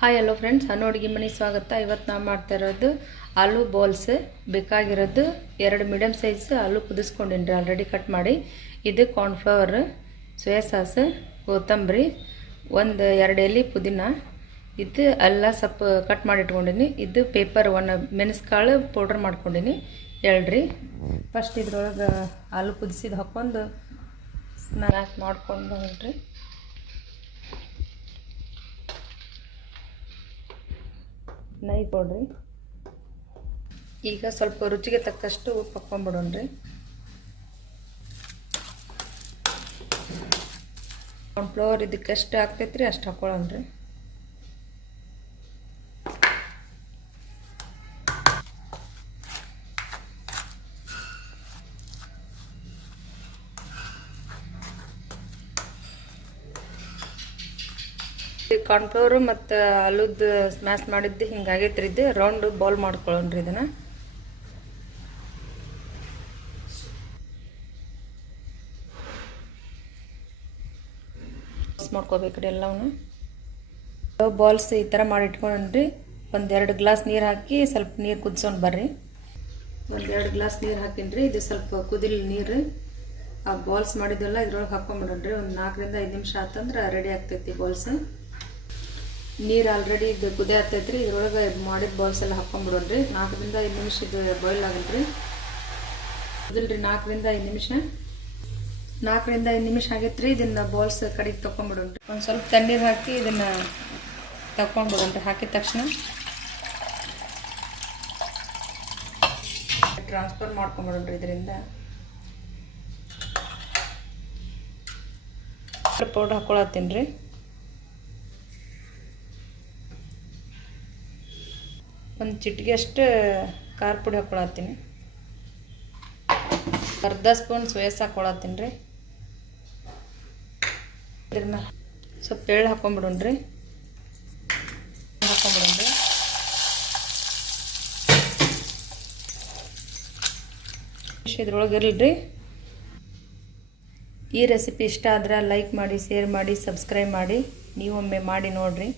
Hi hello friends, ಅನ್ನು ಅಡುಗೆ ಮನೆ ಸ್ವಾಗತ. ಇವತ್ತು ನಾವು ಮಾಡ್ತಾ ಇರೋದು ಆಲೂ ಬಾಲ್ಸ್. ಬೇಕಾಗಿರೋದು 2 ಮೀಡಿಯಮ್ ಸೈಜ್ ಆಲೂ ಕುದಿಸ್ಕೊಂಡಿನಿ ಆಲ್ರೆಡಿ ಕಟ್ ಮಾಡಿ. ಇದು ಕಾರ್ನ್ಫ್ಲವರ್, ಸೋಯಾ ಸಾಸ್, ಕೊತ್ತಂಬರಿ, 1-2 ಎಲೆ ಪುದೀನ, ಇದು ಎಲ್ಲ ಸ್ವಲ್ಪ ಕಟ್ ಮಾಡಿ ಇಟ್ಕೊಂಡಿನಿ. ಇದು ಪೇಪರ್ 1 ಮೆಣಸ್ಕಾಳು ಪೌಡ್ರ್ ಮಾಡ್ಕೊಂಡಿನಿ. ಹೇಳ್ರಿ, ಫಸ್ಟ್ ಇದ್ರೊಳಗೆ ಆಲೂ ಕುದಿಸಿದ್ದು ಹಾಕ್ಕೊಂಡು ಸ್ಮ್ಯಾಶ್ ಮಾಡ್ಕೊಂಡು ಹೇಳ್ರಿ. ನೈ ಕೊಡ್ರಿ. ಈಗ ಸ್ವಲ್ಪ ರುಚಿಗೆ ತಕ್ಕಷ್ಟು ಉಪ್ಪು ಹಾಕ್ಕೊಂಡ್ಬಿಡೋಣ್ರಿ. ಕಾರ್ನ್ಫ್ಲವರ್ ಇದಕ್ಕೆ ಎಷ್ಟು ಹಾಕ್ತೈತ್ರಿ ಅಷ್ಟು ಹಾಕ್ಕೊಳ್ಳೋಣ್ರಿ. ಕಾರ್ನ್ಫ್ಲವರು ಮತ್ತು ಆಲೂದು ಸ್ಮ್ಯಾಶ್ ಮಾಡಿದ್ದು ಹಿಂಗಾಗೈತ್ರಿ. ಇದು ರೌಂಡ್ ಬಾಲ್ ಮಾಡ್ಕೊಳ್ಳೋಣ್ರಿ. ಇದನ್ನು ಮಾಡ್ಕೋಬೇಕ್ರಿ ಎಲ್ಲವನ್ನ. ಬಾಲ್ಸ್ ಈ ಥರ ಮಾಡಿ ಇಟ್ಕೊಂಡ್ರಿ. 1-2 ಗ್ಲಾಸ್ ನೀರು ಹಾಕಿ ಸ್ವಲ್ಪ ನೀರು ಕುದಿಸೋಣ ಬರ್ರಿ. 1-2 ಗ್ಲಾಸ್ ನೀರು ಹಾಕಿನ್ರಿ. ಇದು ಸ್ವಲ್ಪ ಕುದಿಲಿ ನೀರು. ಆ ಬಾಲ್ಸ್ ಮಾಡಿದ್ದೆಲ್ಲ ಇದ್ರೊಳಗೆ ಹಾಕ್ಕೊಂಬಿಡೋಣ್ರಿ. ಒಂದು 4-5 ನಿಮಿಷ ಆತಂದ್ರೆ ರೆಡಿ ಆಗ್ತೈತಿ ಬಾಲ್ಸ್. ನೀರು ಆಲ್ರೆಡಿ ಇದು ಕುದಿ ಆಗ್ತೈತ್ರಿ. ಇದ್ರೊಳಗೆ ಮಾಡಿದ ಬಾಲ್ಸ್ ಎಲ್ಲ ಹಾಕ್ಕೊಂಬಿಡೋಣ್ರಿ. 4-5 ನಿಮಿಷ ಇದು ಬಾಯ್ಲ್ ಆಗಲ್ರಿ. ಕುದಿಲ್ರಿ 4-5 ನಿಮಿಷ. 4-5 ನಿಮಿಷ ಆಗೈತ್ರಿ. ಇದನ್ನ ಬಾಲ್ಸ್ ಕಡೆಗೆ ತೊಗೊಂಬಿಡೋಣ್ರಿ. ಒಂದು ಸ್ವಲ್ಪ ತಣ್ಣೀರು ಹಾಕಿ ಇದನ್ನ ತಗೊಂಡ್ಬಿಡೋಣ್ರಿ. ಹಾಕಿದ ತಕ್ಷಣ ಟ್ರಾನ್ಸ್ಫರ್ ಮಾಡ್ಕೊಂಬಿಡೋಣ್ರಿ. ಇದರಿಂದ ಪೌಡ್ರ್ ಹಾಕ್ಕೊಳತ್ತೀನಿ ರೀ. ಒಂದು ಚಿಟಿಕೆ ಅಷ್ಟು ಖಾರ ಪುಡಿ ಹಾಕ್ಕೊಳತ್ತೀನಿ. ಅರ್ಧ ಸ್ಪೂನ್ ಸೋಯಾ ಸಾಸ್ ಹಾಕ್ಕೊಳತ್ತೀನಿ ರೀ. ಇದ್ರನ್ನ ಸ್ವಲ್ಪ ಎಳ್ಳು ಹಾಕ್ಕೊಂಬಿಡೋಣ್ರಿ. ಇದ್ರೊಳಗೆ ಇರಲ್ರಿ. ಈ ರೆಸಿಪಿ ಇಷ್ಟ ಆದ್ರೆ ಲೈಕ್ ಮಾಡಿ, ಶೇರ್ ಮಾಡಿ, ಸಬ್ಸ್ಕ್ರೈಬ್ ಮಾಡಿ. ನೀವೊಮ್ಮೆ ಮಾಡಿ ನೋಡಿರಿ.